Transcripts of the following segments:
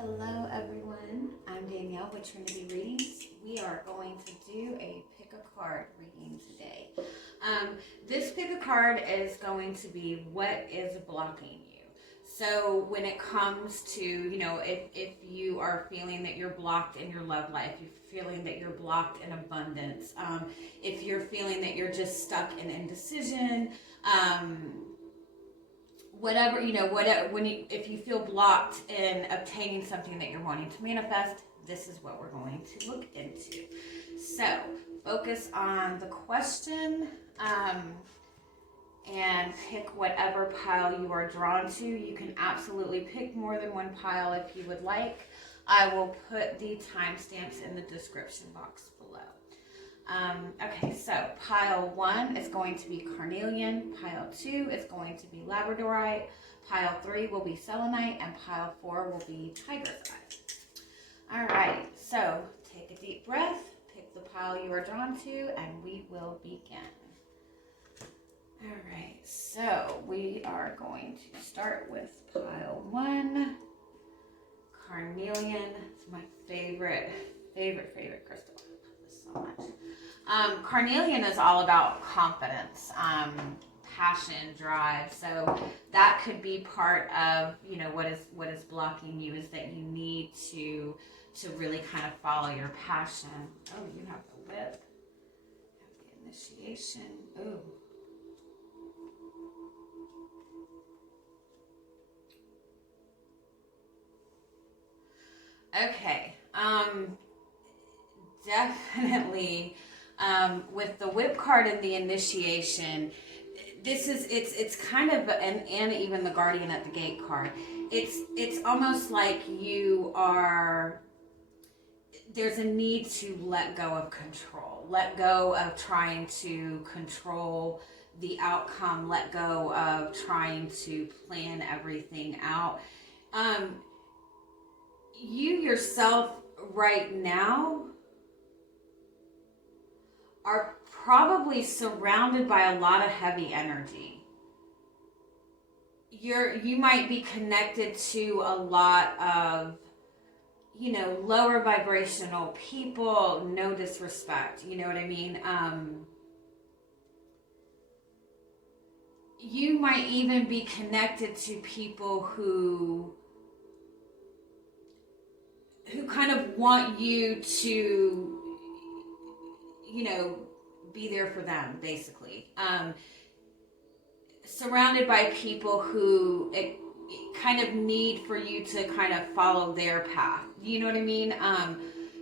Hello everyone, I'm Danielle with Trinity Readings. We are going to do a pick a card reading today. This pick a card is going to be what is blocking you. So when it comes to, if you are feeling that you're blocked in your love life, you're feeling that you're blocked in abundance, if you're feeling that you're just stuck in indecision, whatever, if you feel blocked in obtaining something that you're wanting to manifest, this is what we're going to look into. So focus on the question and pick whatever pile you are drawn to. You can absolutely pick more than one pile if you would like. I will put the timestamps in the description box below. Okay, so pile 1 is going to be Carnelian, pile 2 is going to be Labradorite, pile 3 will be Selenite, and pile 4 will be Tiger's Eye. Alright, so take a deep breath, pick the pile you are drawn to, and we will begin. Alright, so we are going to start with pile 1, Carnelian. It's my favorite crystal. I love this so much. Carnelian is all about confidence, passion, drive. So that could be part of, what is blocking you is that you need to really kind of follow your passion. Oh, you have the whip. You have the initiation. Ooh. Okay. Definitely. With the whip card and the initiation, it's kind of and even the guardian at the gate card. It's almost like there's a need to let go of control, let go of trying to control the outcome, let go of trying to plan everything out. You yourself right now are probably surrounded by a lot of heavy energy. You might be connected to a lot of, lower vibrational people, no disrespect, you know what I mean? You might even be connected to people who kind of want you to, be there for them, basically. Surrounded by people who kind of need for you to kind of follow their path. You know what I mean?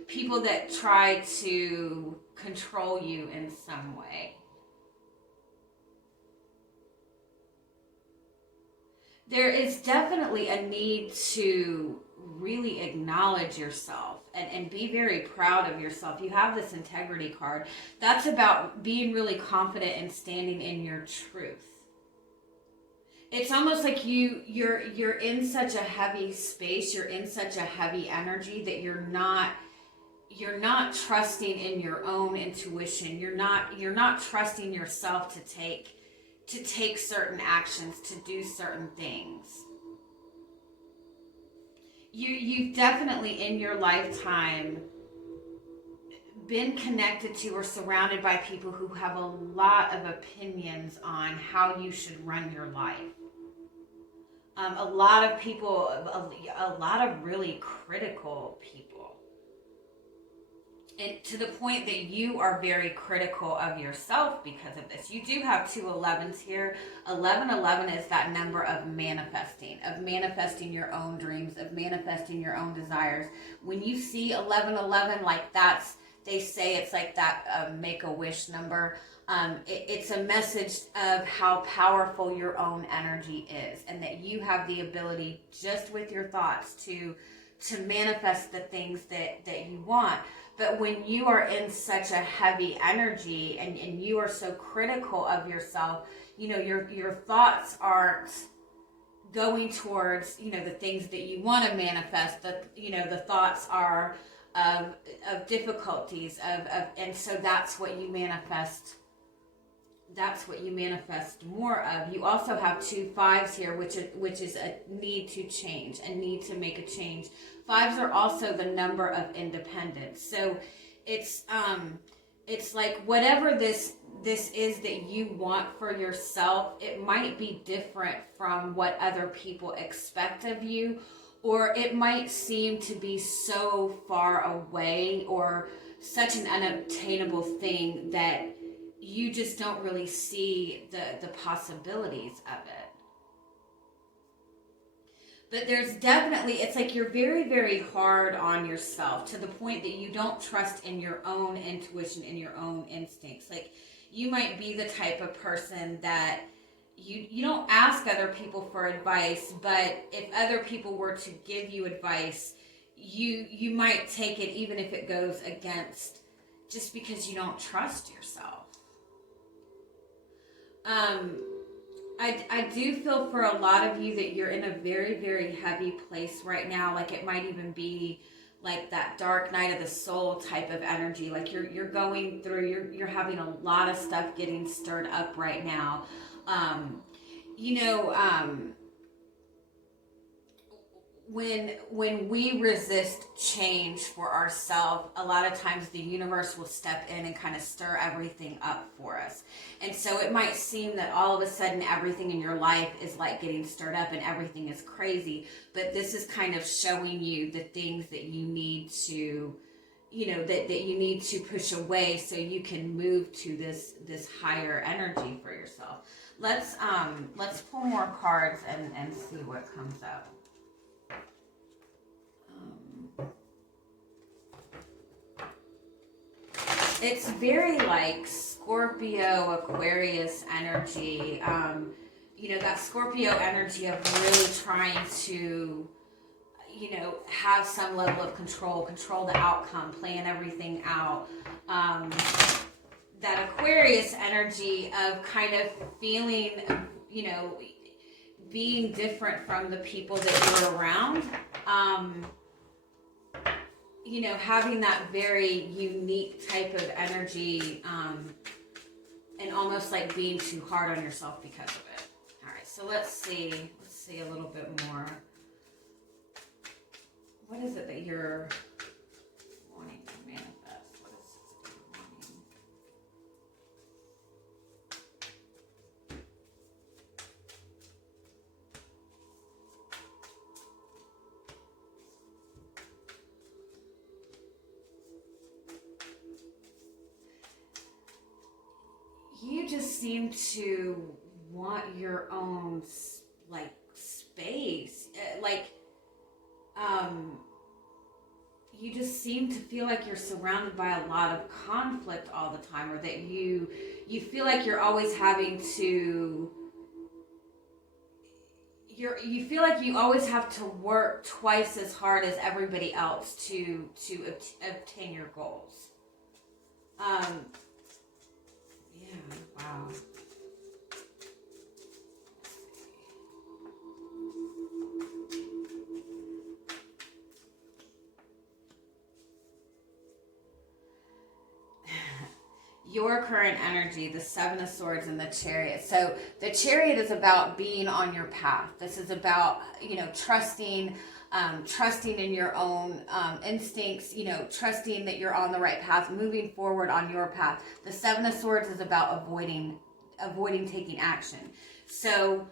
People that try to control you in some way. There is definitely a need to really acknowledge yourself and be very proud of yourself. You have this integrity card. That's about being really confident and standing in your truth. It's almost like you're in such a heavy space, you're in such a heavy energy that you're not trusting in your own intuition. You're not trusting yourself to take certain actions, to do certain things. You've definitely in your lifetime been connected to or surrounded by people who have a lot of opinions on how you should run your life. A lot of people, a lot of really critical people. And to the point that you are very critical of yourself because of this. You do have 2 11s here. 1111 is that number of manifesting your own dreams, of manifesting your own desires. When you see 1111, like they say it's like that make-a-wish number. It's a message of how powerful your own energy is, and that you have the ability just with your thoughts to manifest the things that you want. But when you are in such a heavy energy and you are so critical of yourself, your thoughts aren't going towards, the things that you want to manifest. The thoughts are of difficulties, and so that's what you manifest that's what you manifest more of. You also have 2 5s here, which is a need to change, a need to make a change. 5s are also the number of independence. So it's like whatever this is that you want for yourself, it might be different from what other people expect of you, or it might seem to be so far away or such an unobtainable thing that you just don't really see the possibilities of it. But there's definitely, it's like you're very, very hard on yourself to the point that you don't trust in your own intuition, in your own instincts. Like, you might be the type of person that you don't ask other people for advice, but if other people were to give you advice, you might take it even if it goes against, just because you don't trust yourself. I do feel for a lot of you that you're in a very, very heavy place right now. Like, it might even be like that dark night of the soul type of energy. Like, you're going through, you're having a lot of stuff getting stirred up right now. When we resist change for ourselves, a lot of times the universe will step in and kind of stir everything up for us. And so it might seem that all of a sudden everything in your life is like getting stirred up and everything is crazy, but this is kind of showing you the things that you need to, that you need to push away so you can move to this higher energy for yourself. Let's pull more cards and see what comes up. It's very like Scorpio, Aquarius energy. That Scorpio energy of really trying to, have some level of control the outcome, plan everything out. That Aquarius energy of kind of feeling, being different from the people that you're around. Having that very unique type of energy, and almost like being too hard on yourself because of it. All right, so let's see a little bit more. What is it that you're wanting to manifest? What is it that you're wanting? You just seem to want your own, like, space. You just seem to feel like you're surrounded by a lot of conflict all the time, or that you feel like you're always having to, you feel like you always have to work twice as hard as everybody else to obtain your goals. Wow. Your current energy, the Seven of Swords and the Chariot. So the Chariot is about being on your path. This is about, trusting in your own instincts, trusting that you're on the right path, moving forward on your path. The Seven of Swords is about avoiding taking action. So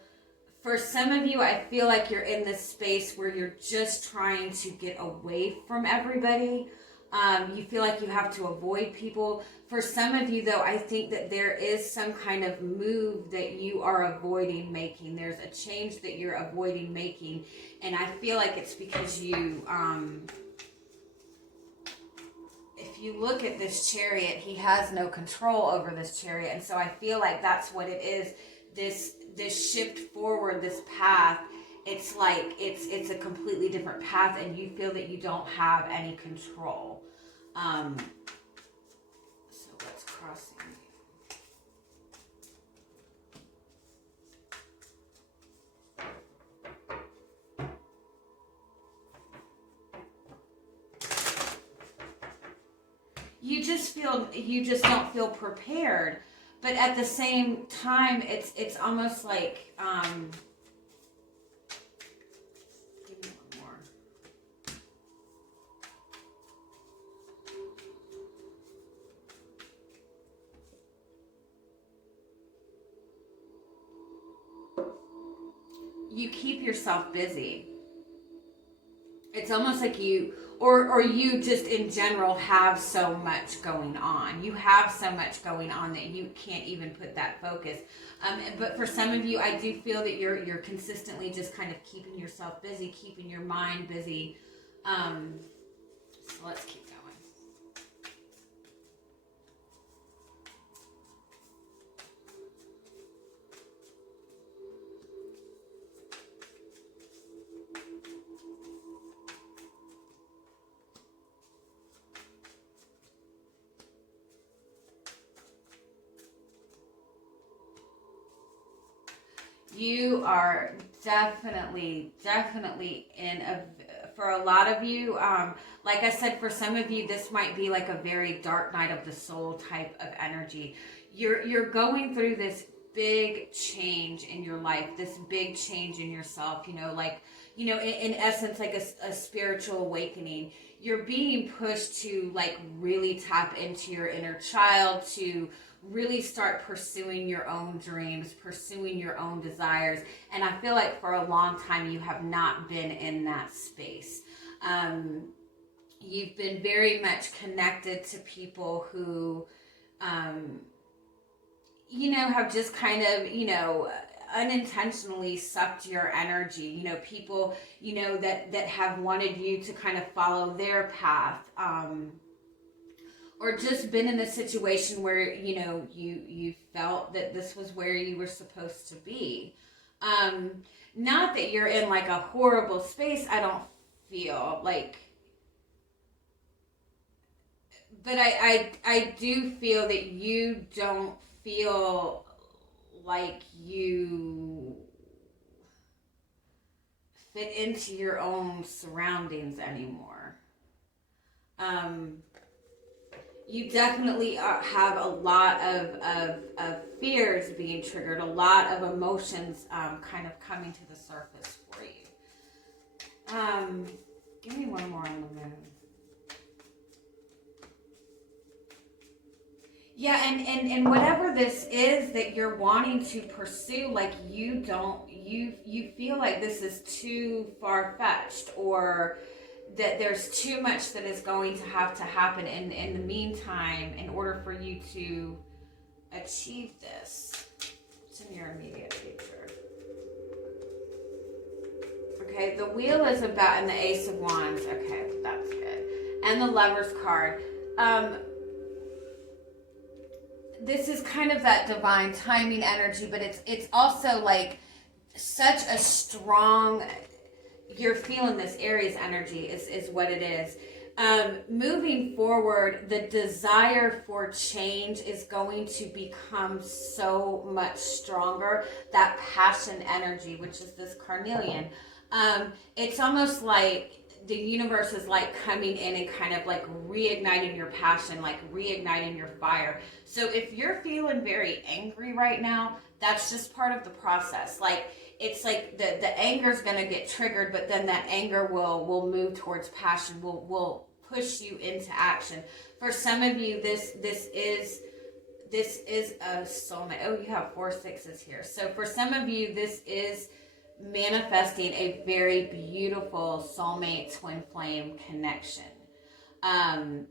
for some of you, I feel like you're in this space where you're just trying to get away from everybody. You feel like you have to avoid people. For some of you, though, I think that there is some kind of move that you are avoiding making. There's a change that you're avoiding making. And I feel like it's because you, if you look at this Chariot, he has no control over this Chariot. And so I feel like that's what it is. This shift forward, this path, it's like it's a completely different path, and you feel that you don't have any control. So what's crossing you? You just don't feel prepared. but at the same time, it's almost like, give me one more. You keep yourself busy. It's almost like you, or you just in general have so much going on. You have so much going on that you can't even put that focus. But for some of you, I do feel that you're consistently just kind of keeping yourself busy, keeping your mind busy. So let's keep going. You are definitely in for a lot of you, like I said, for some of you, this might be like a very dark night of the soul type of energy. You're going through this big change in your life, this big change in yourself, in essence, like a spiritual awakening. You're being pushed to like really tap into your inner child, to really start pursuing your own dreams, pursuing your own desires. And I feel like for a long time you have not been in that space. You've been very much connected to people who, have just kind of, unintentionally sucked your energy. People, that have wanted you to kind of follow their path. Or just been in a situation where, you felt that this was where you were supposed to be. Not that you're in like a horrible space, I don't feel like, but I do feel that you don't feel like you fit into your own surroundings anymore. You definitely have a lot of fears being triggered, a lot of emotions kind of coming to the surface for you. Give me one more on the moon. Yeah, and whatever this is that you're wanting to pursue, like you feel like this is too far-fetched, or that there's too much that is going to have to happen in the meantime in order for you to achieve this. It's in your immediate future. Okay, the wheel is about, and the Ace of Wands. Okay, that's good. And the Lover's card. This is kind of that divine timing energy, but it's also like such a strong, you're feeling this Aries energy is what it is. Moving forward, the desire for change is going to become so much stronger. That passion energy, which is this Carnelian. It's almost like the universe is like coming in and kind of like reigniting your passion, like reigniting your fire. So if you're feeling very angry right now, that's just part of the process. Like, it's like the anger is going to get triggered, but then that anger will move towards passion, will push you into action. For some of you, this is a soulmate. Oh, you have 4 6s here. So for some of you, this is manifesting a very beautiful soulmate twin flame connection. And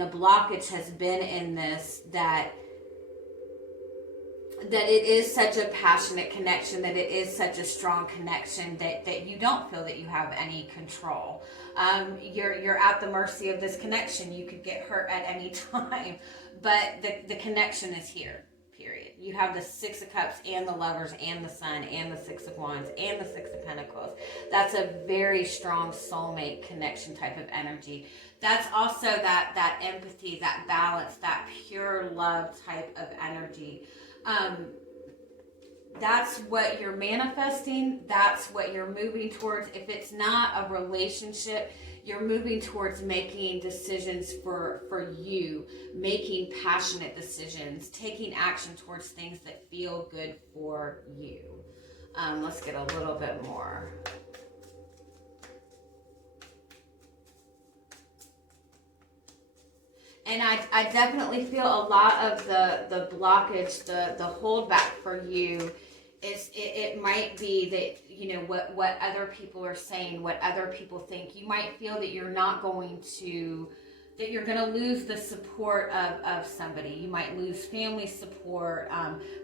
the blockage has been in this, that it is such a passionate connection, that it is such a strong connection that you don't feel that you have any control. You're at the mercy of this connection. You could get hurt at any time, but the connection is here, period. You have the 6 of Cups and the Lovers and the Sun and the 6 of Wands and the 6 of Pentacles. That's a very strong soulmate connection type of energy. That's also that empathy, that balance, that pure love type of energy. That's what you're manifesting. That's what you're moving towards. If it's not a relationship, You're moving towards making decisions for you, making passionate decisions, taking action towards things that feel good for you. Let's get a little bit more. And I definitely feel a lot of the blockage, the holdback for you is it might be that, you know, what other people are saying, what other people think. You might feel that you're not going to, that you're going to lose the support of somebody. You might lose family support,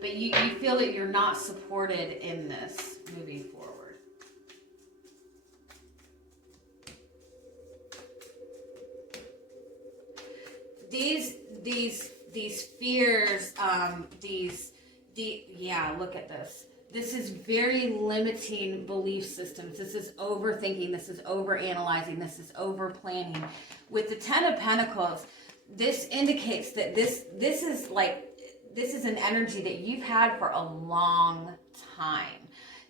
but you feel that you're not supported in this moving forward. These fears, yeah, look at this. This is very limiting belief systems. This is overthinking. This is overanalyzing. This is overplanning. With the Ten of Pentacles, this indicates that this is an energy that you've had for a long time.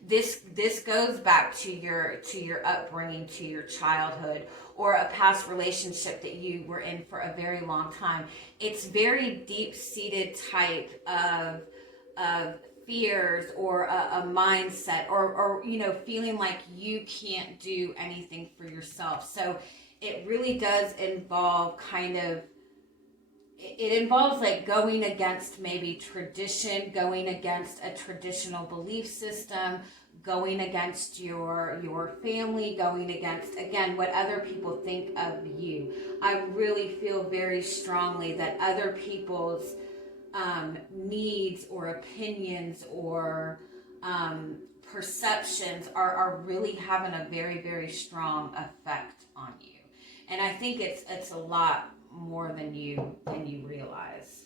This goes back to your upbringing, to your childhood, or a past relationship that you were in for a very long time. It's very deep-seated type of fears, or a mindset, or you know, feeling like you can't do anything for yourself. So it really does involve it involves like going against maybe tradition, going against a traditional belief system, going against your family, going against, again, what other people think of you. I really feel very strongly that other people's needs or opinions or perceptions are really having a very, very strong effect on you. And I think it's a lot more than you realize.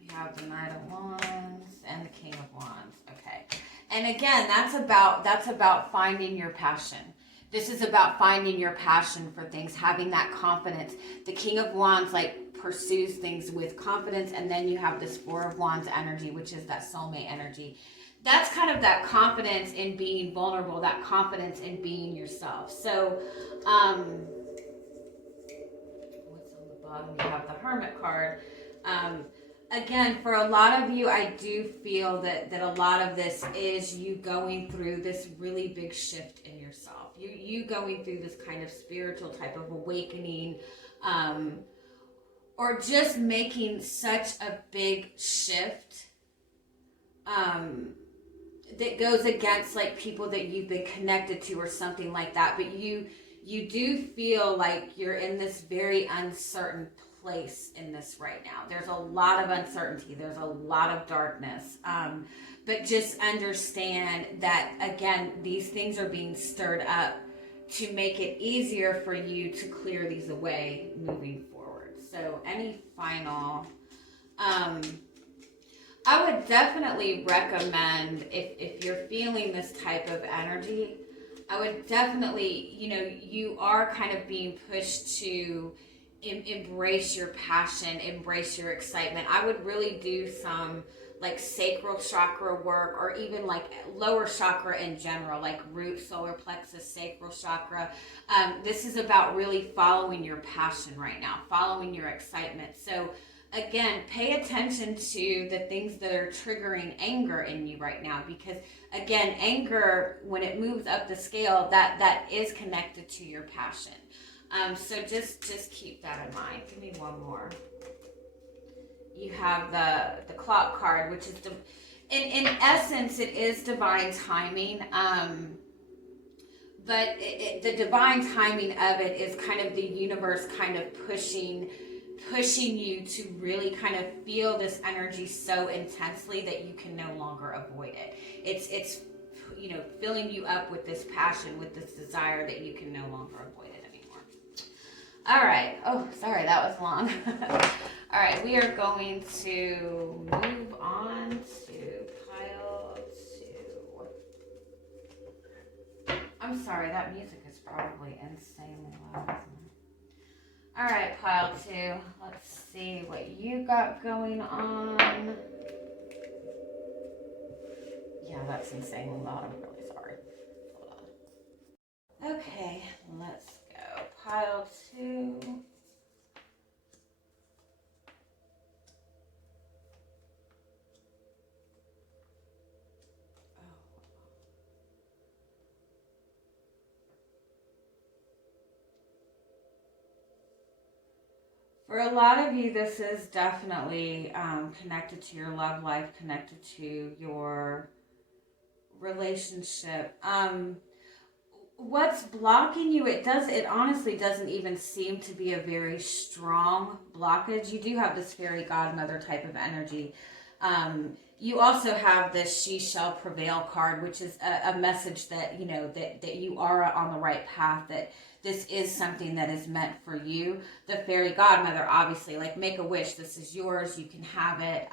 You have the Knight of Wands and the King of Wands. Okay. And again, that's about finding your passion. This is about finding your passion for things, having that confidence. The King of Wands pursues things with confidence, and then you have this Four of Wands energy, which is that soulmate energy. That's kind of that confidence in being vulnerable, that confidence in being yourself. So, what's on the bottom? You have the Hermit card. Again, for a lot of you, I do feel that a lot of this is you going through this really big shift in yourself. You going through this kind of spiritual type of awakening, or just making such a big shift that goes against like people that you've been connected to or something like that. But you do feel like you're in this very uncertain place in this right now. There's a lot of uncertainty. There's a lot of darkness. But just understand that, again, these things are being stirred up to make it easier for you to clear these away moving forward. So any final... I would definitely recommend, if you're feeling this type of energy, I would definitely, you are kind of being pushed to embrace your passion, embrace your excitement. I would really do some like sacral chakra work, or even like lower chakra in general, like root, solar plexus, sacral chakra. This is about really following your passion right now, following your excitement. So again, pay attention to the things that are triggering anger in you right now, because again, anger, when it moves up the scale, that is connected to your passion. So just keep that in mind. Give me one more. You have the clock card, which is in essence, it is divine timing. But the divine timing of it is kind of the universe kind of pushing you to really kind of feel this energy so intensely that you can no longer avoid it. It's filling you up with this passion, with this desire that you can no longer avoid it anymore. All right. Oh, sorry, that was long. All right, we are going to move on to pile 2. I'm sorry, that music is probably insanely loud, isn't it? All right, pile 2. Let's see what you got going on. Yeah, that's insanely loud. I'm really sorry. For a lot of you, this is definitely connected to your love life, connected to your relationship. What's blocking you, it honestly doesn't even seem to be a very strong blockage. You do have this fairy godmother type of energy. You also have this she shall prevail card, which is a message that, you know, that you are on the right path, that this is something that is meant for you. The fairy godmother, obviously, like, make a wish, this is yours, you can have it.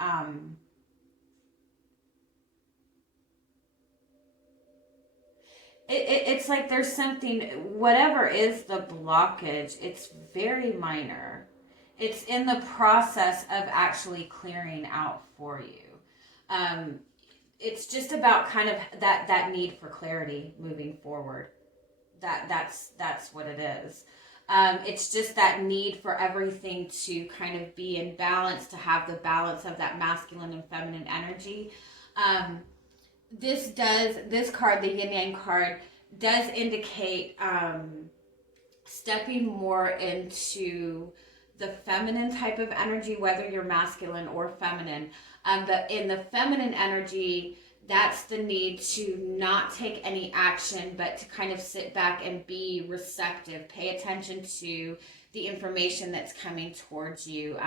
It's like there's something, whatever is the blockage, it's very minor. It's in the process of actually clearing out for you. It's just about kind of that need for clarity moving forward. That's what it is. It's just that need for everything to kind of be in balance, to have the balance of that masculine and feminine energy. This card, the yin yang card, does indicate stepping more into the feminine type of energy, whether you're masculine or feminine. But in the feminine energy, that's the need to not take any action, but to kind of sit back and be receptive. Pay attention to the information that's coming towards you.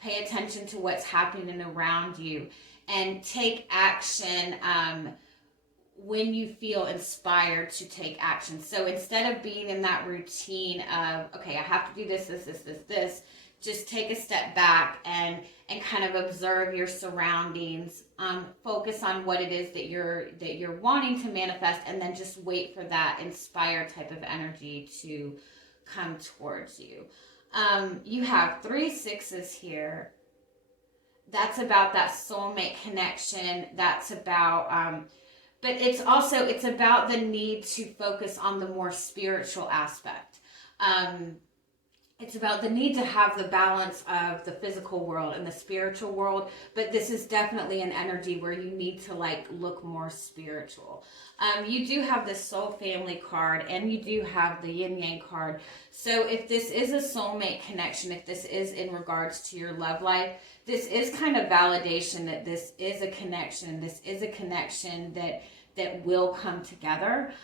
Pay attention to what's happening around you. And take action when you feel inspired to take action. So instead of being in that routine of, okay, I have to do this, just take a step back and kind of observe your surroundings. Focus on what it is that you're wanting to manifest, and then just wait for that inspired type of energy to come towards you. You have 3 6s here. That's about that soulmate connection. That's about, but it's about the need to focus on the more spiritual aspect. It's about the need to have the balance of the physical world and the spiritual world, but this is definitely an energy where you need to like look more spiritual. You do have the soul family card, and you do have the yin yang card. So if this is a soulmate connection, if this is in regards to your love life, this is kind of validation that this is a connection. This is a connection that will come together.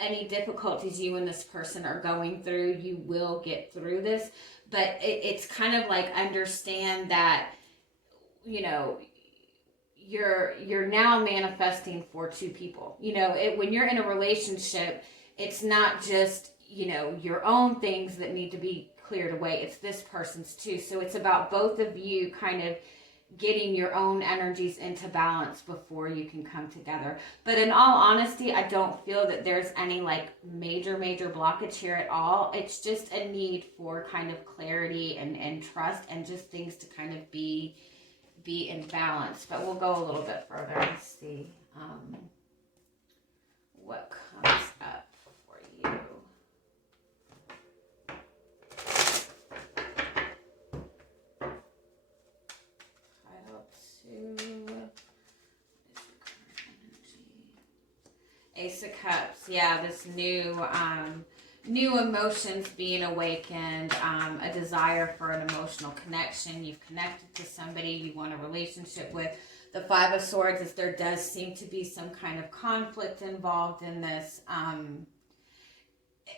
Any difficulties you and this person are going through, you will get through this. But it's kind of like, understand that, you know, you're now manifesting for 2 people. You know, when you're in a relationship, it's not just, you know, your own things that need to be cleared away. It's this person's too. So it's about both of you kind of getting your own energies into balance before you can come together. But in all honesty, I don't feel that there's any like major blockage here at all. It's just a need for kind of clarity and trust, and just things to kind of be in balance. But we'll go a little bit further and see what comes up for you. Ace of Cups, yeah, this new emotions being awakened, a desire for an emotional connection. You've connected to somebody you want a relationship with. The 5 of Swords is there does seem to be some kind of conflict involved in this.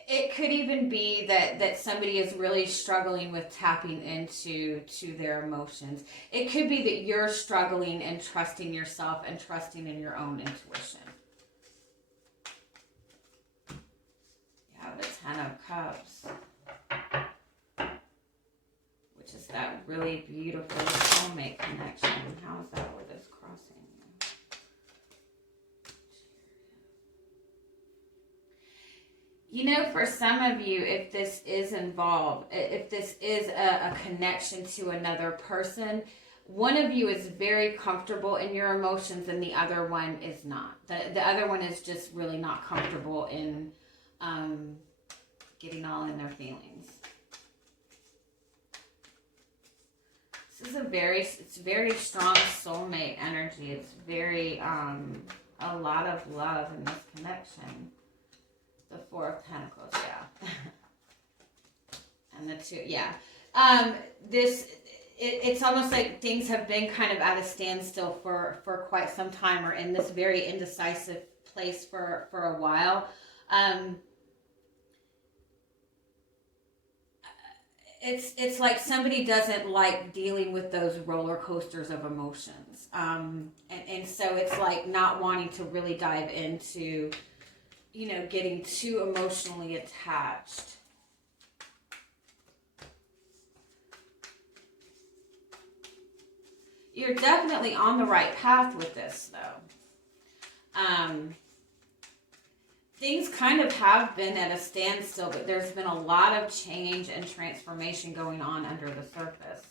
It could even be that somebody is really struggling with tapping into their emotions. It could be that you're struggling and trusting yourself and trusting in your own intuition. You have the 10 of Cups, which is that really beautiful soulmate connection. How is that with this crossing? You know, for some of you, if this is involved, if this is a connection to another person, one of you is very comfortable in your emotions and the other one is not. The other one is just really not comfortable in getting all in their feelings. This is it's very strong soulmate energy. It's very, a lot of love in this connection. The 4 of Pentacles, yeah. And the 2, yeah. It's almost like things have been kind of at a standstill for quite some time, or in this very indecisive place for a while. It's like somebody doesn't like dealing with those roller coasters of emotions, and so it's like not wanting to really dive into, getting too emotionally attached. You're definitely on the right path with this, though. Things kind of have been at a standstill, but there's been a lot of change and transformation going on under the surface.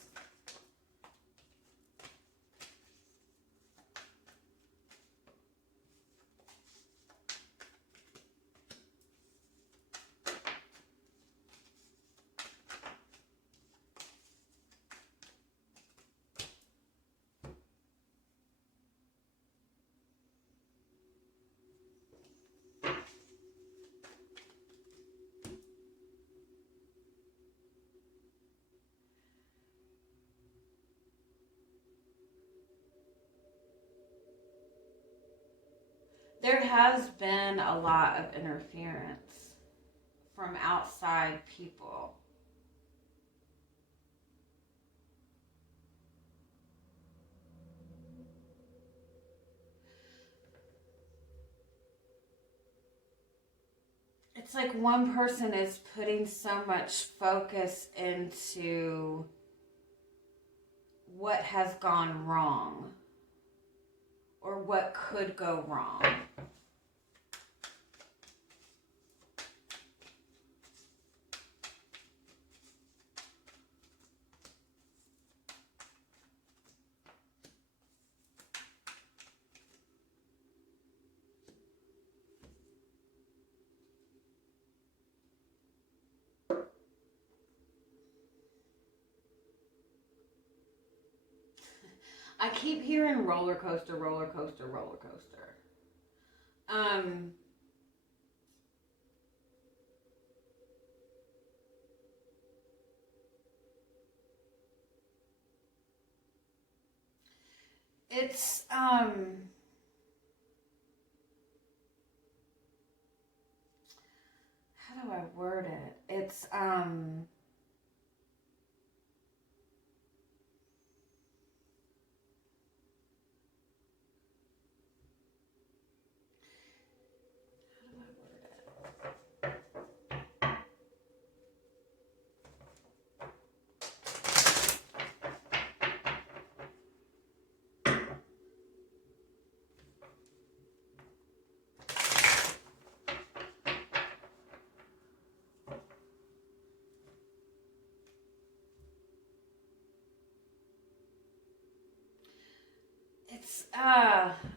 There has been a lot of interference from outside people. It's like one person is putting so much focus into what has gone wrong or what could go wrong. I keep hearing roller coaster, roller coaster, roller coaster. It's, how do I word it? It's,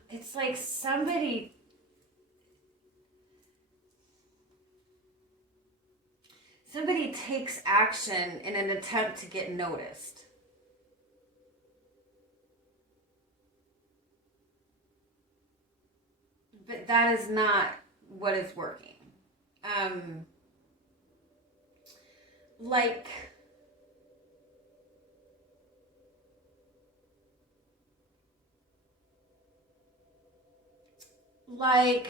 it's like somebody takes action in an attempt to get noticed. But that is not what is working. Like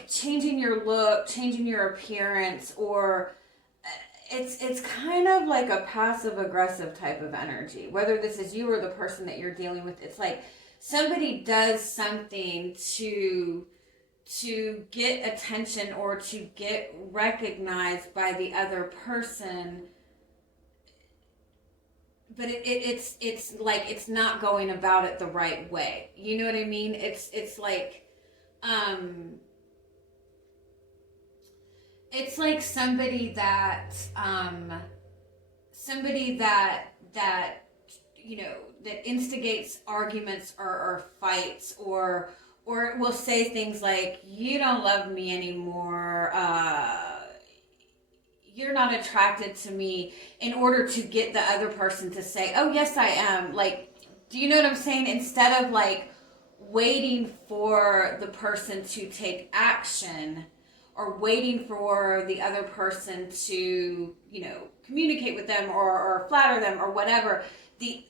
changing your look, changing your appearance, or it's kind of like a passive aggressive type of energy. Whether this is you or the person that you're dealing with, it's like somebody does something to get attention or to get recognized by the other person, but it's like it's not going about it the right way. You know what I mean? It's like it's like somebody that that instigates arguments or fights or will say things like, you don't love me anymore, you're not attracted to me, in order to get the other person to say, oh yes I am. Like, do you know what I'm saying? Instead of like waiting for the person to take action, or waiting for the other person to, communicate with them or flatter them or whatever, the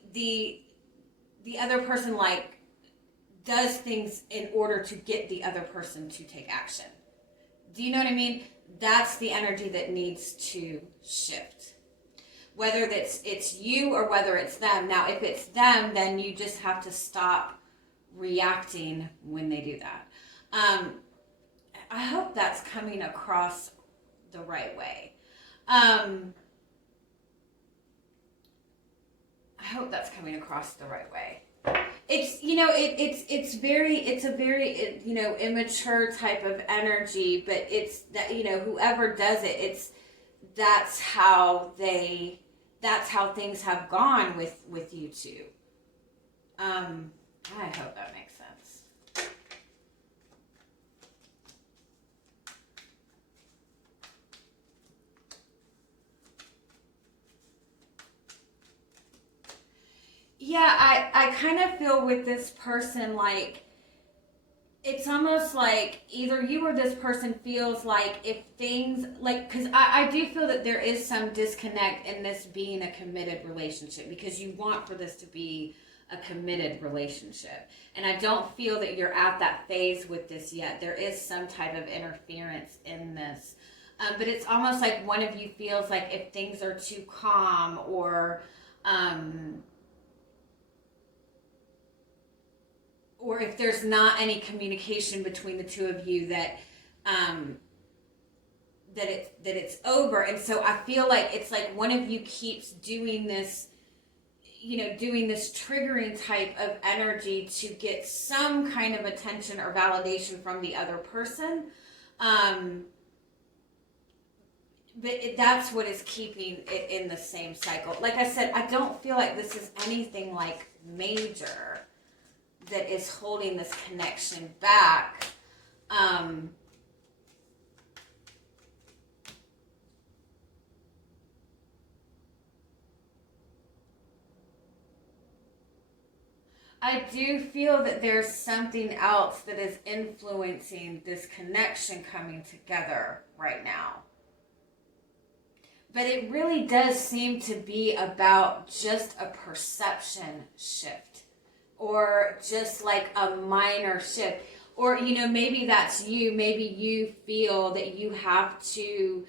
other person like does things in order to get the other person to take action. Do you know what I mean? That's the energy that needs to shift. Whether it's you or whether it's them. Now, if it's them, then you just have to stop reacting when they do that. I hope that's coming across the right way. I hope that's coming across the right way. It's, it's a very immature type of energy, but it's that, whoever does it, that's how things have gone with you two. I hope that makes sense. Yeah, I kind of feel with this person like it's almost like either you or this person feels like if things like, because I do feel that there is some disconnect in this being a committed relationship, because you want for this to be a committed relationship, and I don't feel that you're at that phase with this yet. There is some type of interference in this, but it's almost like one of you feels like if things are too calm or if there's not any communication between the two of you, that it's over. And so I feel like it's like one of you keeps doing this, doing this triggering type of energy to get some kind of attention or validation from the other person. But that's what is keeping it in the same cycle. Like I said, I don't feel like this is anything like major that is holding this connection back. I do feel that there's something else that is influencing this connection coming together right now. But it really does seem to be about just a perception shift, or just like a minor shift. Or, maybe that's you. Maybe you feel that you have to,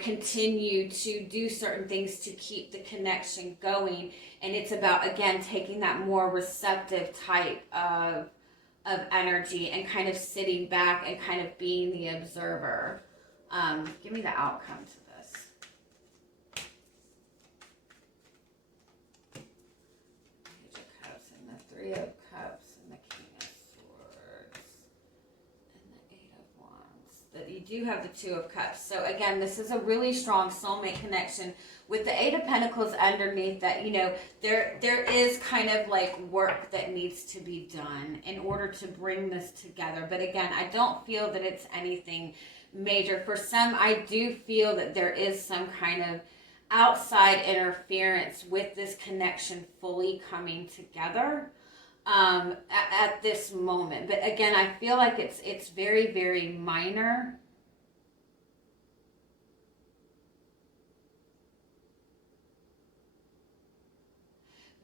continue to do certain things to keep the connection going. And it's about, again, taking that more receptive type of energy and kind of sitting back and kind of being the observer. Give me the outcome to this. Page of Cups and the Three of Cups and the King of Swords and the Eight of Wands. That you do have the Two of Cups. So again, this is a really strong soulmate connection. With the Eight of Pentacles underneath that, there is kind of like work that needs to be done in order to bring this together. But again, I don't feel that it's anything major. For some, I do feel that there is some kind of outside interference with this connection fully coming together at this moment. But again, I feel like it's very, very minor.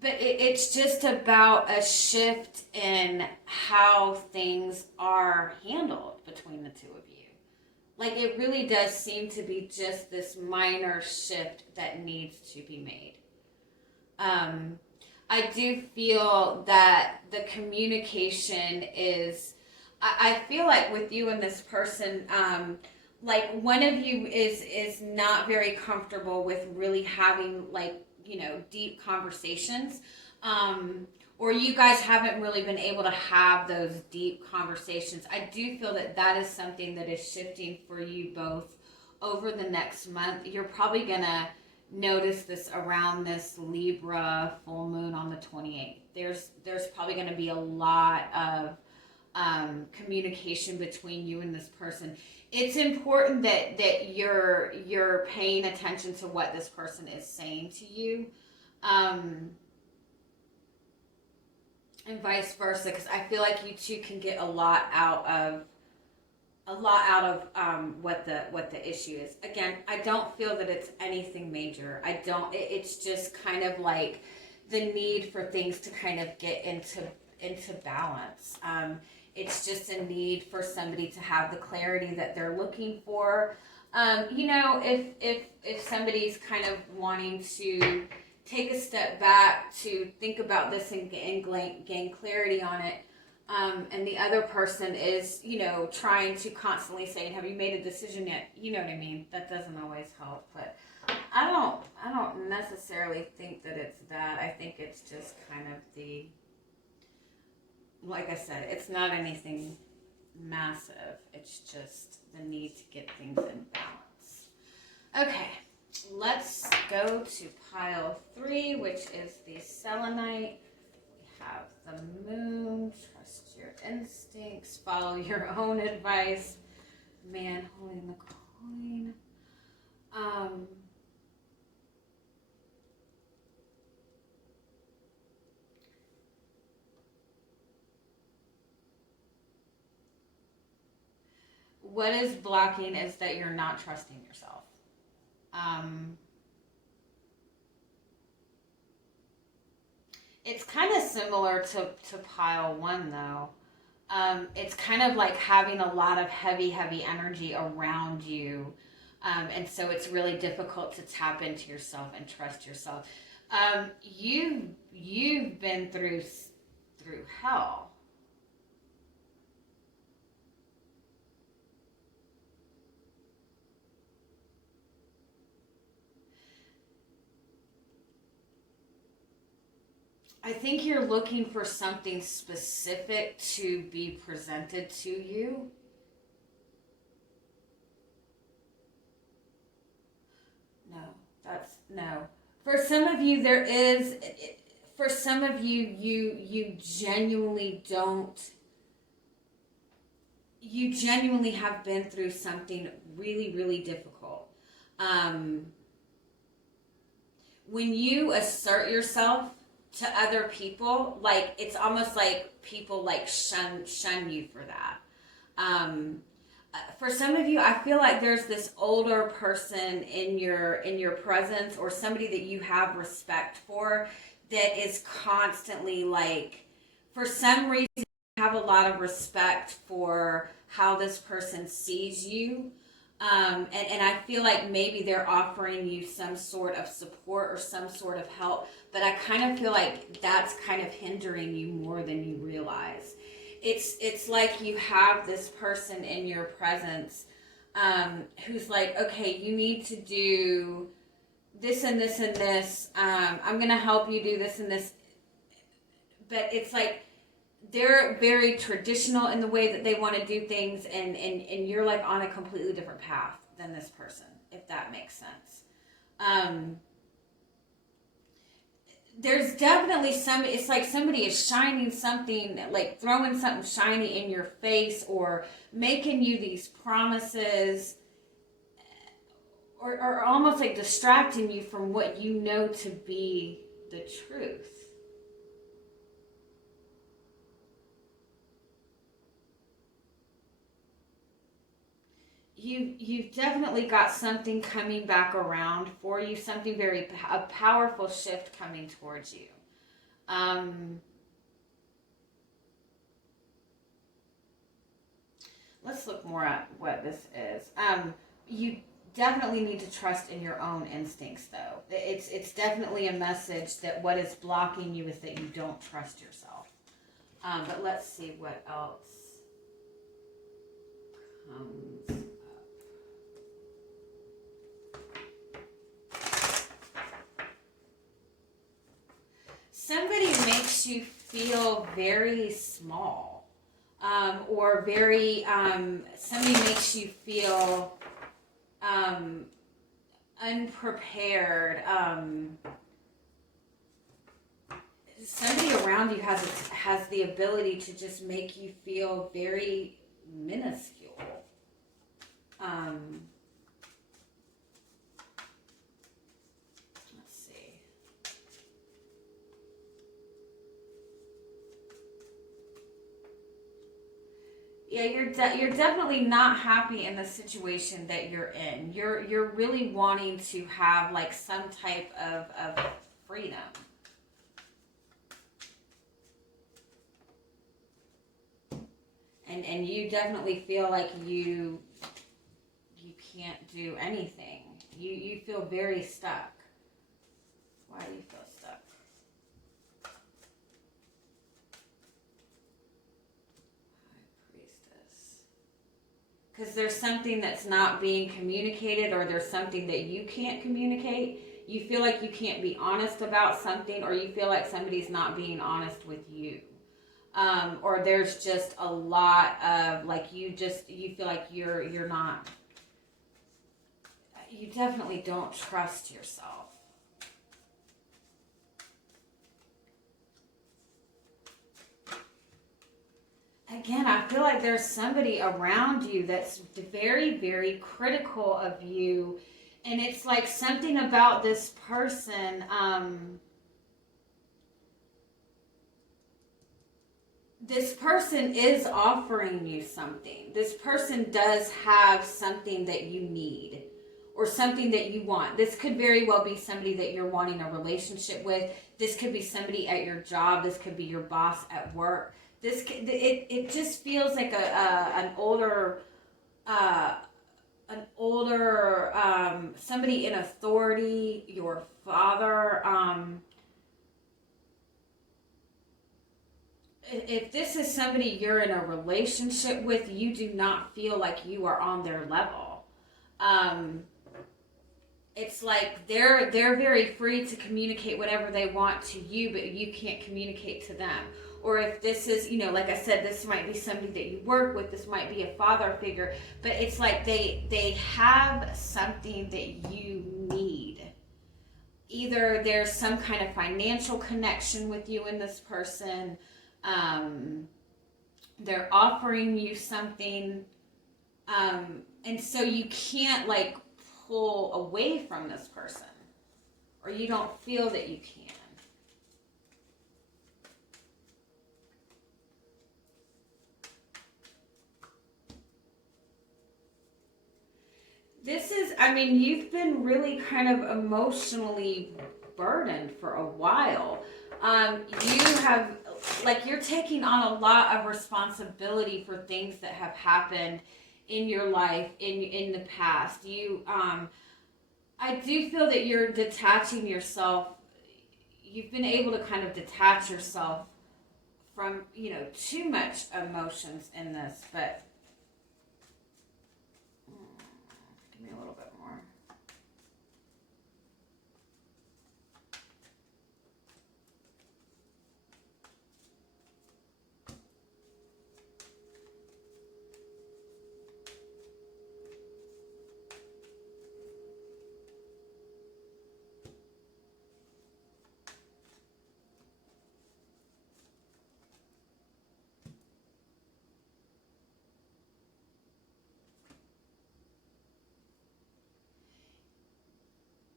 But it's just about a shift in how things are handled between the two of you. Like, it really does seem to be just this minor shift that needs to be made. I do feel that the communication is, I feel like with you and this person, like one of you is not very comfortable with really having like, deep conversations, or you guys haven't really been able to have those deep conversations. I do feel that that is something that is shifting for you both over the next month. You're probably going to notice this around this Libra full moon on the 28th. There's probably going to be a lot of communication between you and this person. It's important that you're paying attention to what this person is saying to you, and vice versa, because I feel like you two can get a lot out a lot out of what the issue is. Again, I don't feel that it's anything major. I don't. It's just kind of like the need for things to kind of get into balance. It's just a need for somebody to have the clarity that they're looking for. You know, if somebody's kind of wanting to take a step back to think about this and gain clarity on it. And the other person is, you know, trying to constantly say, have you made a decision yet? You know what I mean? That doesn't always help, but I don't necessarily think that it's that. I think it's just kind of like I said, it's not anything massive. It's just the need to get things in balance. Okay, let's go to pile 3, which is the Selenite. Have the moon, trust your instincts, follow your own advice, man holding the coin. What is blocking is that you're not trusting yourself. It's kind of similar to pile 1 though. It's kind of like having a lot of heavy energy around you. And so it's really difficult to tap into yourself and trust yourself. You've been through hell. I think you're looking for something specific to be presented to you. No. For some of you, there is. For some of you, you genuinely don't. You genuinely have been through something really difficult. When you assert yourself to other people, like it's almost like people like shun you for that. For some of you, I feel like there's this older person in your presence, or somebody that you have respect for, that is constantly like, for some reason, you have a lot of respect for how this person sees you. And I feel like maybe they're offering you some sort of support or some sort of help, but I kind of feel like that's kind of hindering you more than you realize. It's like you have this person in your presence who's like, okay, you need to do this and this and this. I'm going to help you do this and this. But it's like they're very traditional in the way that they want to do things, and you're like on a completely different path than this person, if that makes sense. There's definitely it's like somebody is shining something, like throwing something shiny in your face, or making you these promises, or almost like distracting you from what you know to be the truth. You've definitely got something coming back around for you, something a powerful shift coming towards you. Let's look more at what this is. You definitely need to trust in your own instincts, though. It's definitely a message that what is blocking you is that you don't trust yourself. But let's see what else comes up. Somebody makes you feel very small, or very, somebody makes you feel unprepared. Somebody around you has the ability to just make you feel very minuscule. Yeah, you're definitely not happy in the situation that you're in. You're really wanting to have like some type of freedom. And you definitely feel like you can't do anything. You feel very stuck. Why do you feel stuck? High Priestess. Because there's something that's not being communicated, or there's something that you can't communicate. You feel like you can't be honest about something, or you feel like somebody's not being honest with you. Or there's just a lot of like you feel like you're not. You definitely don't trust yourself. Again, I feel like there's somebody around you that's very, very critical of you. And it's like something about this person, this person is offering you something. This person does have something that you need or something that you want. This could very well be somebody that you're wanting a relationship with. This could be somebody at your job. This could be your boss at work. It just feels like an older somebody in authority, your father. If this is somebody you're in a relationship with, you do not feel like you are on their level. It's like they're very free to communicate whatever they want to you, but you can't communicate to them. Or if this is, like I said, this might be somebody that you work with, this might be a father figure, but it's like they have something that you need. Either there's some kind of financial connection with you and this person, they're offering you something, and so you can't like pull away from this person, or you don't feel that you can. This is, you've been really kind of emotionally burdened for a while. You have, you're taking on a lot of responsibility for things that have happened in your life in the past. I do feel that you're detaching yourself. You've been able to kind of detach yourself from, too much emotions in this, but give me a little bit more.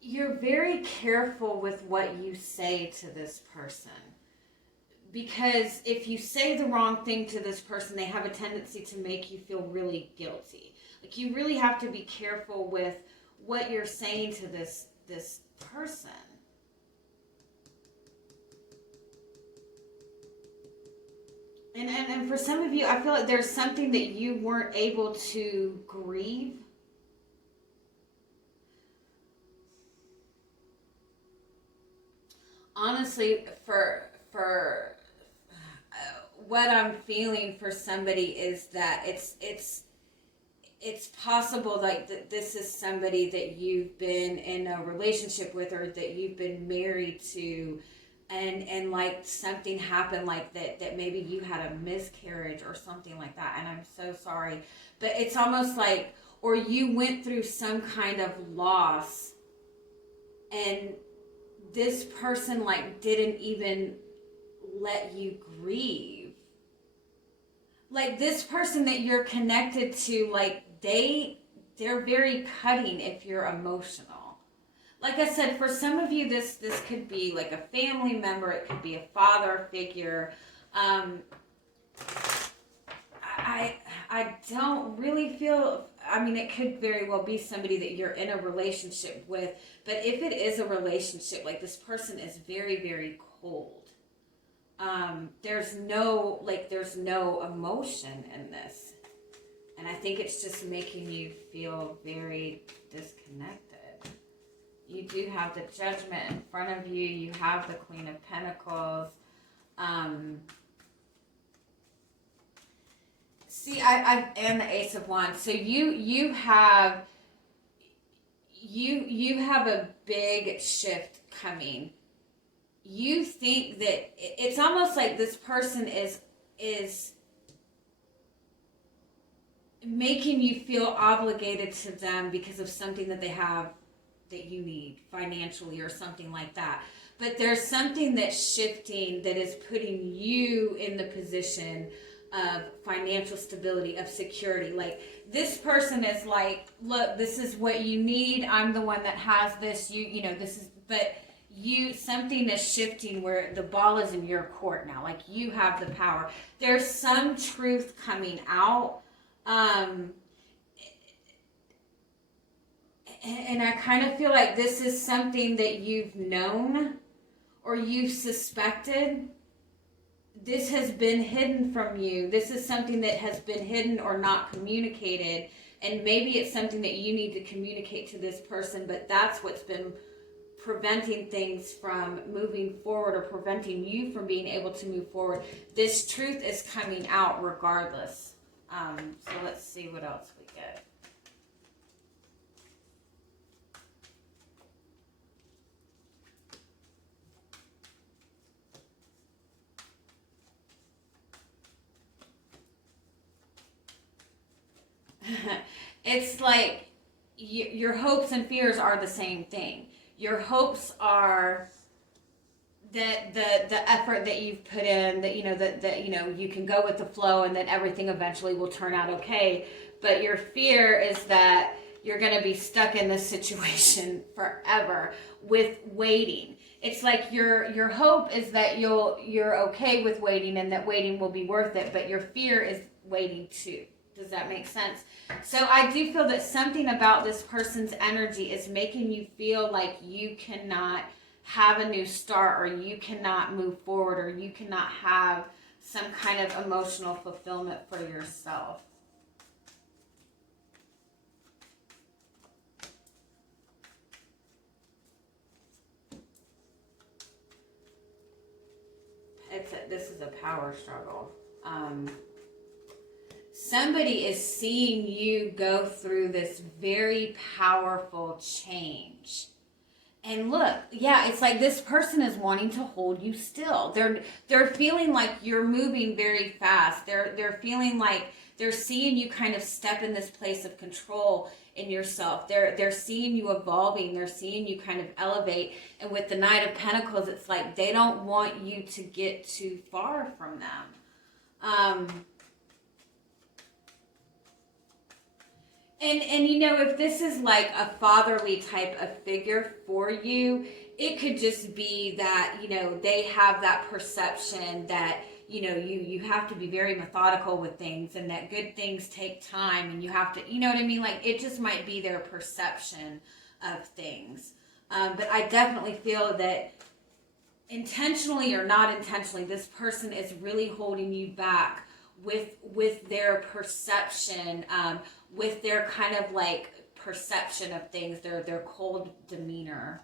You're very careful with what you say to this person, because if you say the wrong thing to this person, they have a tendency to make you feel really guilty. Like, you really have to be careful with what you're saying to this person. And for some of you, I feel like there's something that you weren't able to grieve. Honestly, for what I'm feeling for somebody is that it's possible like this is somebody that you've been in a relationship with, or that you've been married to, and like something happened like that maybe you had a miscarriage or something like that, and I'm so sorry, but it's almost like, or you went through some kind of loss, and this person like didn't even let you grieve. Like, this person that you're connected to, like they're very cutting if you're emotional. Like I said, for some of you, this could be like a family member, it could be a father figure. I I don't really feel, I mean, it could very well be somebody that you're in a relationship with, but if it is a relationship, like this person is very, very cold. There's no emotion in this. And I think it's just making you feel very disconnected. You do have the Judgment in front of you. You have the Queen of Pentacles. I and the Ace of Wands. So you have a big shift coming. You think that it's almost like this person is making you feel obligated to them because of something that they have that you need financially or something like that. But there's something that's shifting that is putting you in the position of financial stability, of security. Like this person is like, look, this is what you need. I'm the one that has this. Something is shifting where the ball is in your court now. Like you have the power. There's some truth coming out. And I kind of feel like this is something that you've known or you've suspected. This has been hidden from you. This is something that has been hidden or not communicated. And maybe it's something that you need to communicate to this person, but that's what's been preventing things from moving forward or preventing you from being able to move forward. This truth is coming out regardless. So let's see what else we get. It's like your hopes and fears are the same thing. Your hopes are that the effort that you've put in, that you can go with the flow and that everything eventually will turn out okay. But your fear is that you're going to be stuck in this situation forever with waiting. It's like your hope is that you're okay with waiting and that waiting will be worth it, but your fear is waiting too. Does that make sense? So I do feel that something about this person's energy is making you feel like you cannot have a new start, or you cannot move forward, or you cannot have some kind of emotional fulfillment for yourself. This is a power struggle. Somebody is seeing you go through this very powerful change. And look, yeah, it's like this person is wanting to hold you still. They're feeling like you're moving very fast. They're feeling like they're seeing you kind of step in this place of control in yourself. They're seeing you evolving. They're seeing you kind of elevate. And with the Knight of Pentacles, it's like they don't want you to get too far from them. And if this is like a fatherly type of figure for you, it could just be that, they have that perception that, you have to be very methodical with things and that good things take time and you have to, you know what I mean? Like it just might be their perception of things. But I definitely feel that intentionally or not intentionally, this person is really holding you back with their perception, with their kind of like perception of things, their cold demeanor.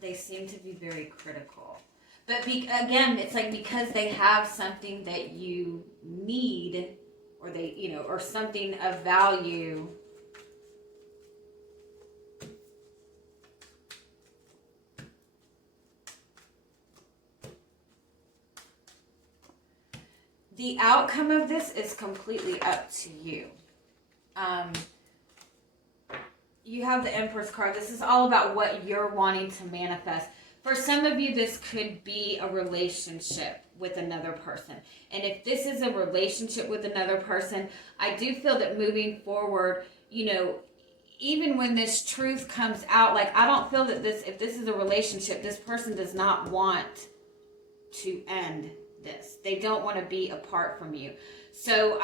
They seem to be very critical. But again, it's like because they have something that you need, or they, or something of value. The outcome of this is completely up to you. You have the Empress card. This is all about what you're wanting to manifest. For some of you, this could be a relationship with another person. And if this is a relationship with another person, I do feel that moving forward, even when this truth comes out, like I don't feel that if this is a relationship, this person does not want to end this. They don't want to be apart from you. So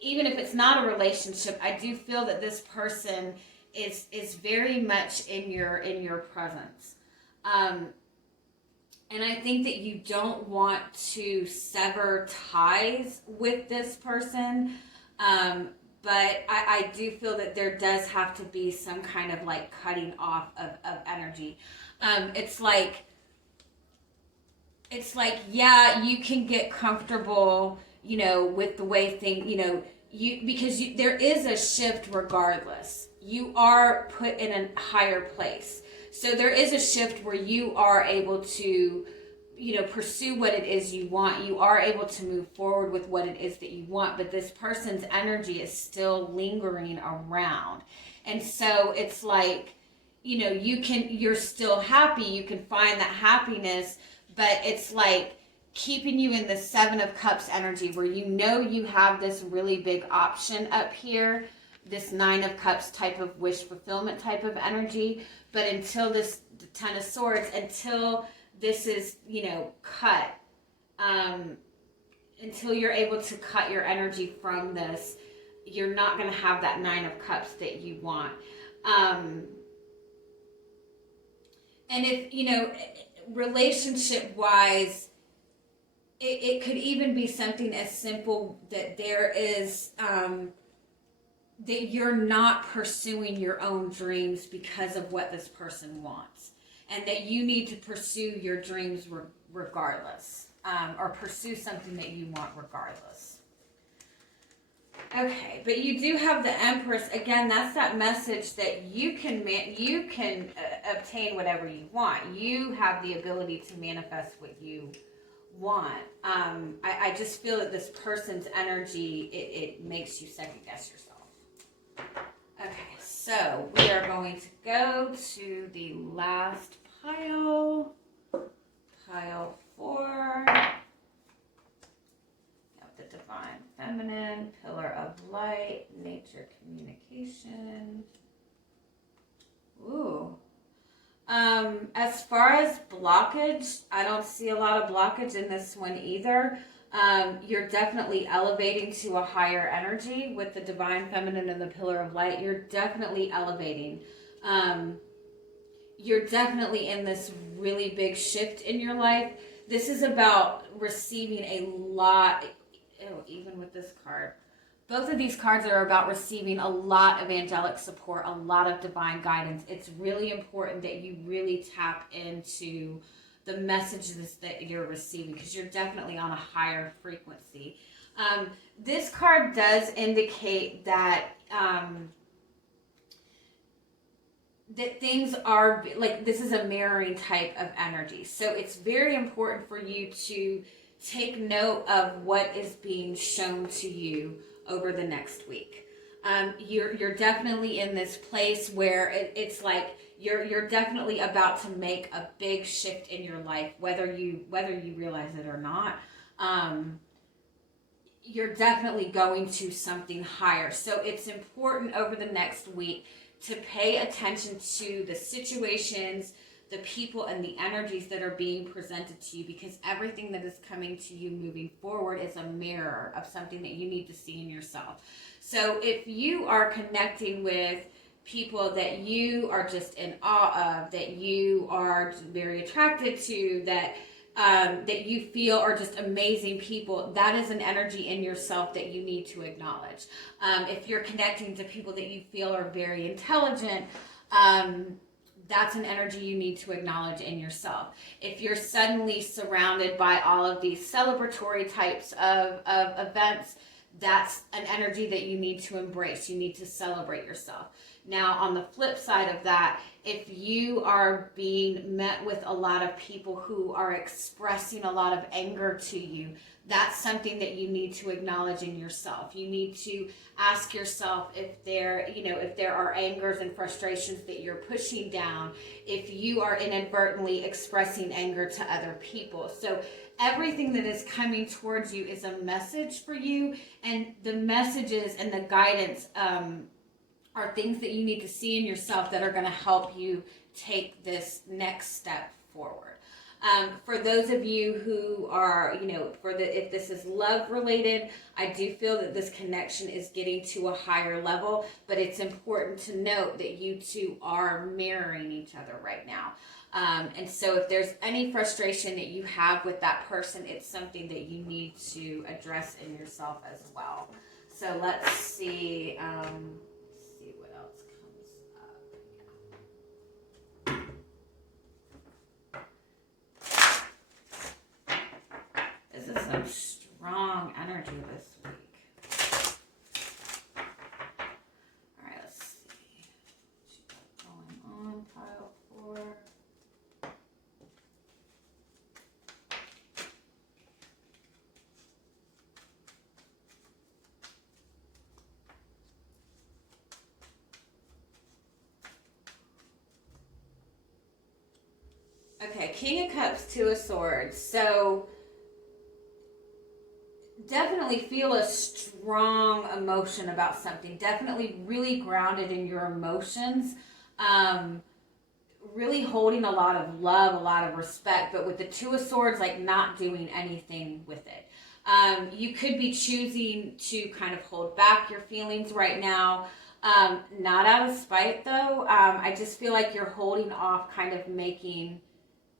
even if it's not a relationship, I do feel that this person is very much in your presence. And I think that you don't want to sever ties with this person. But I do feel that there does have to be some kind of like cutting off of energy. It's like, yeah, you can get comfortable, with the way things, because there is a shift regardless. You are put in a higher place. So there is a shift where you are able to, pursue what it is you want. You are able to move forward with what it is that you want, but this person's energy is still lingering around. And so it's like, you're still happy. You can find that happiness, but it's like keeping you in the 7 of Cups energy where you have this really big option up here, this 9 of Cups type of wish fulfillment type of energy. But until this 10 of Swords, until this is, cut, until you're able to cut your energy from this, you're not going to have that 9 of Cups that you want. And if, relationship wise, it could even be something as simple that there is, that you're not pursuing your own dreams because of what this person wants, and that you need to pursue your dreams regardless, or pursue something that you want regardless. Okay, but you do have the Empress. Again, that's that message that you can obtain whatever you want. You have the ability to manifest what you want. I just feel that this person's energy, it makes you second guess yourself. Okay, so we are going to go to the last pile. Pile 4. The Divine Feminine, Pillar of Light, Nature Communication. Ooh. As far as blockage, I don't see a lot of blockage in this one either. You're definitely elevating to a higher energy with the Divine Feminine and the Pillar of Light. You're definitely elevating. You're definitely in this really big shift in your life. This is about receiving a lot. Even with this card, both of these cards are about receiving a lot of angelic support, a lot of divine guidance. It's really important that you really tap into the messages that you're receiving, because you're definitely on a higher frequency. This card does indicate that that things are like, this is a mirroring type of energy. So it's very important for you to take note of what is being shown to you over the next week. You're definitely in this place where it's like you're definitely about to make a big shift in your life, whether you realize it or not. You're definitely going to something higher. So it's important over the next week to pay attention to the situations, the people, and the energies that are being presented to you, because everything that is coming to you moving forward is a mirror of something that you need to see in yourself. So if you are connecting with people that you are just in awe of, that you are very attracted to, that you feel are just amazing people, that is an energy in yourself that you need to acknowledge. If you're connecting to people that you feel are very intelligent, that's an energy you need to acknowledge in yourself. If you're suddenly surrounded by all of these celebratory types of events, that's an energy that you need to embrace. You need to celebrate yourself. Now, on the flip side of that, if you are being met with a lot of people who are expressing a lot of anger to you, that's something that you need to acknowledge in yourself. You need to ask yourself if there are angers and frustrations that you're pushing down, if you are inadvertently expressing anger to other people. So everything that is coming towards you is a message for you, and the messages and the guidance are things that you need to see in yourself that are going to help you take this next step forward. For those of you who are, if this is love related, I do feel that this connection is getting to a higher level, but it's important to note that you two are mirroring each other right now. And so if there's any frustration that you have with that person, it's something that you need to address in yourself as well. So let's see, what else comes up. This is some strong energy this week. All right, let's see. What's going on, pile 4. Okay, King of Cups, Two of Swords. So definitely feel a strong emotion about something. Definitely really grounded in your emotions. Really holding a lot of love, a lot of respect, but with the Two of Swords, like not doing anything with it. You could be choosing to kind of hold back your feelings right now. Not out of spite though. I just feel like you're holding off kind of making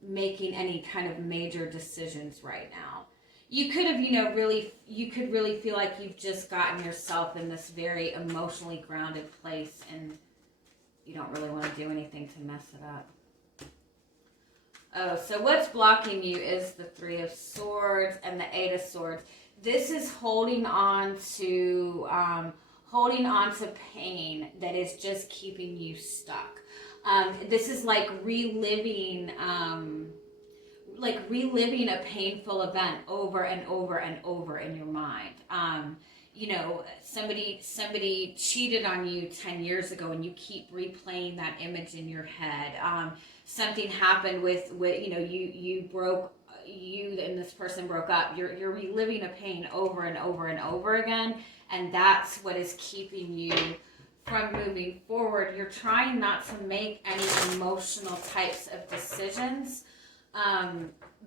any kind of major decisions right now. You could have, you could really feel like you've just gotten yourself in this very emotionally grounded place and you don't really want to do anything to mess it up. Oh, so what's blocking you is the Three of Swords and the Eight of Swords. This is holding on to pain that is just keeping you stuck. This is like reliving a painful event over and over and over in your mind. Somebody cheated on you 10 years ago and you keep replaying that image in your head. Something happened with you and this person broke up. You're reliving a pain over and over and over again, and that's what is keeping you from moving forward. You're trying not to make any emotional types of decisions,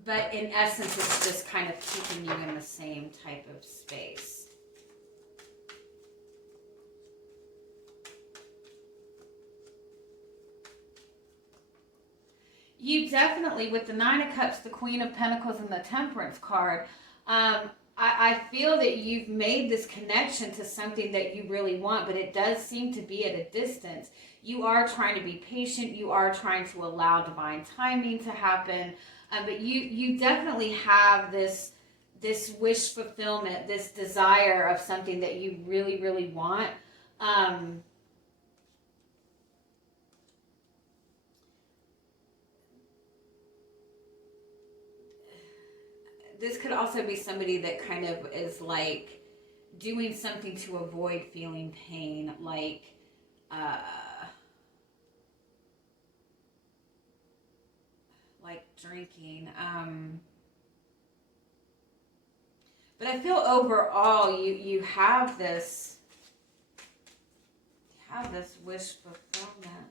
but in essence, it's just kind of keeping you in the same type of space. You definitely, with the Nine of Cups, the Queen of Pentacles, and the Temperance card, I feel that you've made this connection to something that you really want, but it does seem to be at a distance. You are trying to be patient. You are trying to allow divine timing to happen. But you definitely have this wish fulfillment, this desire of something that you really, really want. This could also be somebody that kind of is like doing something to avoid feeling pain, like drinking. But I feel overall you have this wish fulfillment.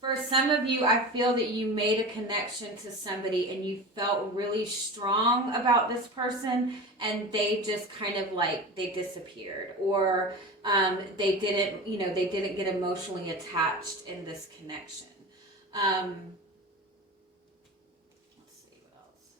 For some of you, I feel that you made a connection to somebody and you felt really strong about this person and they just kind of like, they disappeared, or they didn't get emotionally attached in this connection. Let's see what else.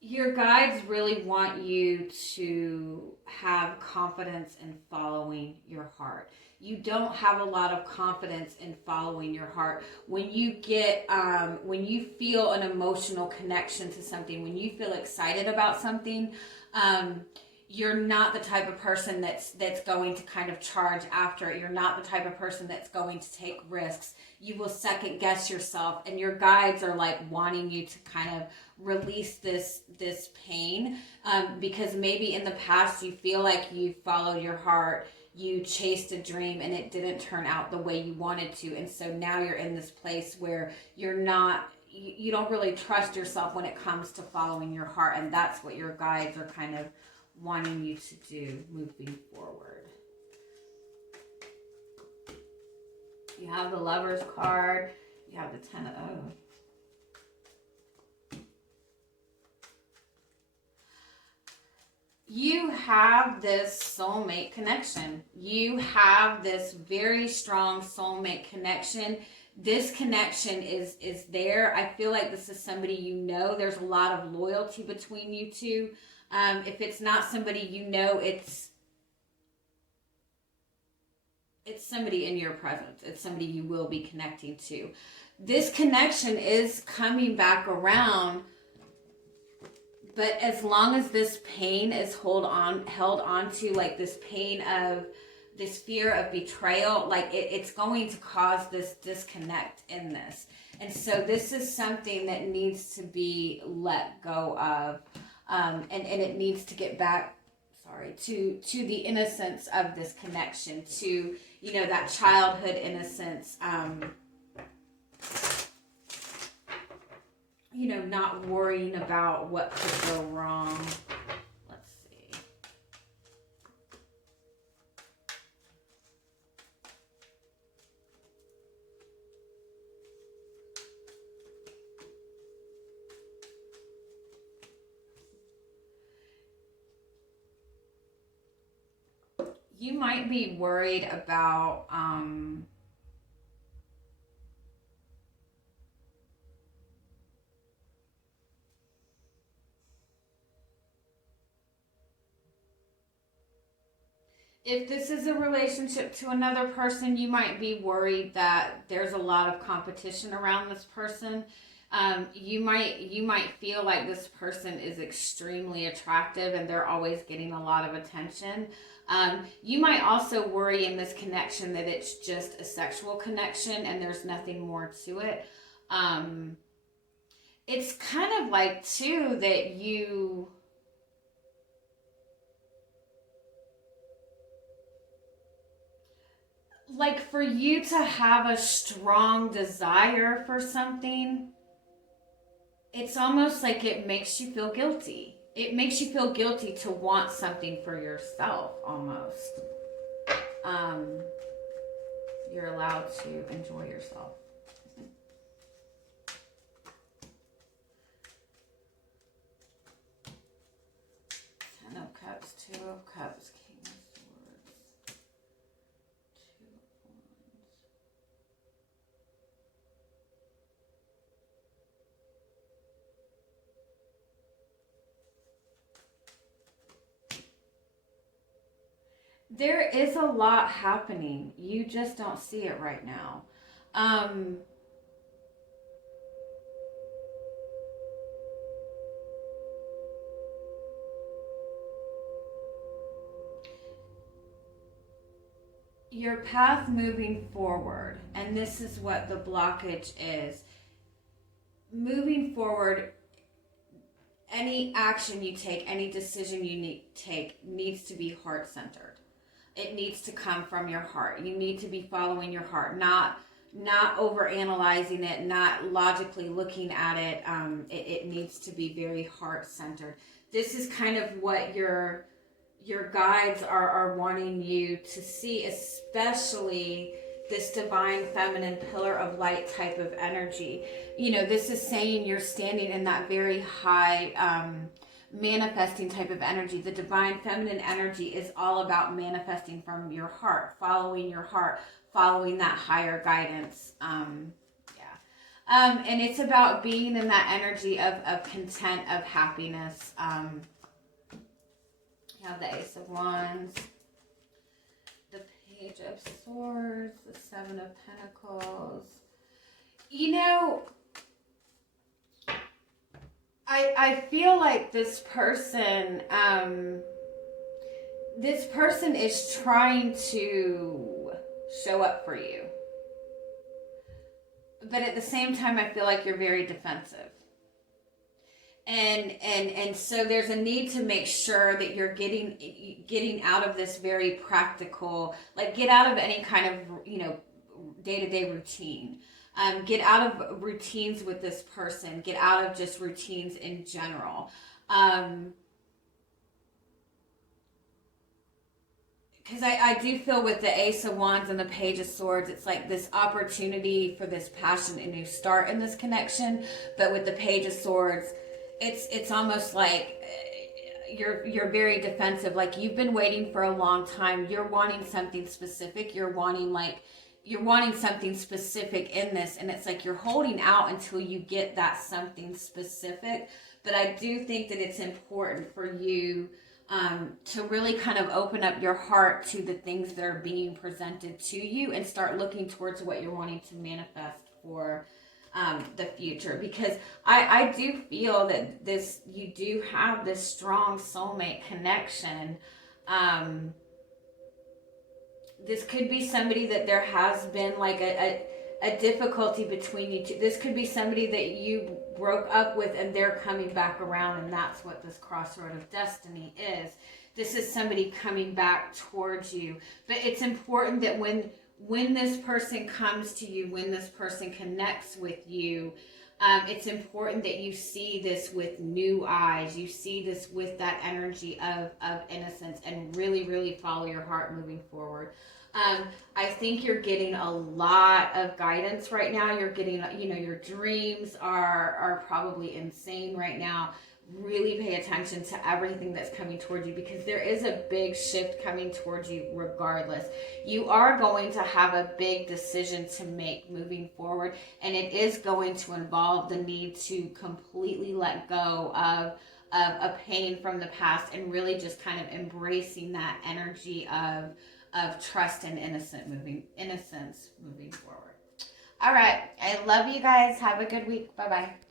Your guides really want you to have confidence in following your heart. You don't have a lot of confidence in following your heart. When you feel an emotional connection to something, when you feel excited about something, you're not the type of person that's going to kind of charge after it. You're not the type of person that's going to take risks. You will second guess yourself, and your guides are like wanting you to kind of release this pain, because maybe in the past you feel like you followed your heart, you chased a dream and it didn't turn out the way you wanted to. And so now you're in this place where you don't really trust yourself when it comes to following your heart. And that's what your guides are kind of wanting you to do moving forward. You have the Lover's card. You have the 10 of... Oh. You have this soulmate connection. You have this very strong soulmate connection. This connection is there. I feel like this is somebody you know. There's a lot of loyalty between you two. If it's not somebody you know, it's somebody in your presence. It's somebody you will be connecting to. This connection is coming back around. But as long as this pain is held on to, like this pain of this fear of betrayal, like it's going to cause this disconnect in this. And so this is something that needs to be let go of. And it needs to get back, to the innocence of this connection, to, that childhood innocence, not worrying about what could go wrong. Let's see. You might be worried about, if this is a relationship to another person, you might be worried that there's a lot of competition around this person. You might feel like this person is extremely attractive and they're always getting a lot of attention. You might also worry in this connection that it's just a sexual connection and there's nothing more to it. It's kind of like, too, that you... like for you to have a strong desire for something, it's almost like it makes you feel guilty. It makes you feel guilty to want something for yourself, almost. You're allowed to enjoy yourself. 10 of Cups, 2 of Cups, King of Swords, 2 of Wands. There is a lot happening. You just don't see it right now. Your path moving forward, and this is what the blockage is. Moving forward, any action you take, any decision you take needs to be heart-centered. It needs to come from your heart. You need to be following your heart, not over-analyzing it, not logically looking at it. It needs to be very heart-centered. This is kind of what your guides are wanting you to see, especially this divine feminine pillar of light type of energy. This is saying you're standing in that very high manifesting type of energy. The divine feminine energy is all about manifesting from your heart, following your heart, following that higher guidance. And it's about being in that energy of content, of happiness. You have the Ace of Wands, the Page of Swords, the 7 of Pentacles. I feel like this person is trying to show up for you. But at the same time, I feel like you're very defensive. And so there's a need to make sure that you're getting out of this very practical, like get out of any kind of, you know, day-to-day routine. Get out of routines with this person. Get out of just routines in general. Because I do feel with the Ace of Wands and the Page of Swords, it's like this opportunity for this passion and new start in this connection. But with the Page of Swords, it's almost like you're very defensive. Like you've been waiting for a long time. You're wanting something specific. You're wanting something specific in this, and it's like you're holding out until you get that something specific. But I do think that it's important for you to really kind of open up your heart to the things that are being presented to you and start looking towards what you're wanting to manifest for the future. Because I do feel that you do have this strong soulmate connection. This could be somebody that there has been like a difficulty between you two. This could be somebody that you broke up with and they're coming back around, and that's what this crossroad of destiny is. This is somebody coming back towards you. But it's important that when this person comes to you, when this person connects with you, it's important that you see this with new eyes. You see this with that energy of innocence, and really, really follow your heart moving forward. I think you're getting a lot of guidance right now. You're getting, you know, your dreams are probably insane right now. Really pay attention to everything that's coming towards you, because there is a big shift coming towards you regardless. You are going to have a big decision to make moving forward, and it is going to involve the need to completely let go of a pain from the past and really just kind of embracing that energy of trust and innocence moving forward. All right. I love you guys. Have a good week. Bye-bye.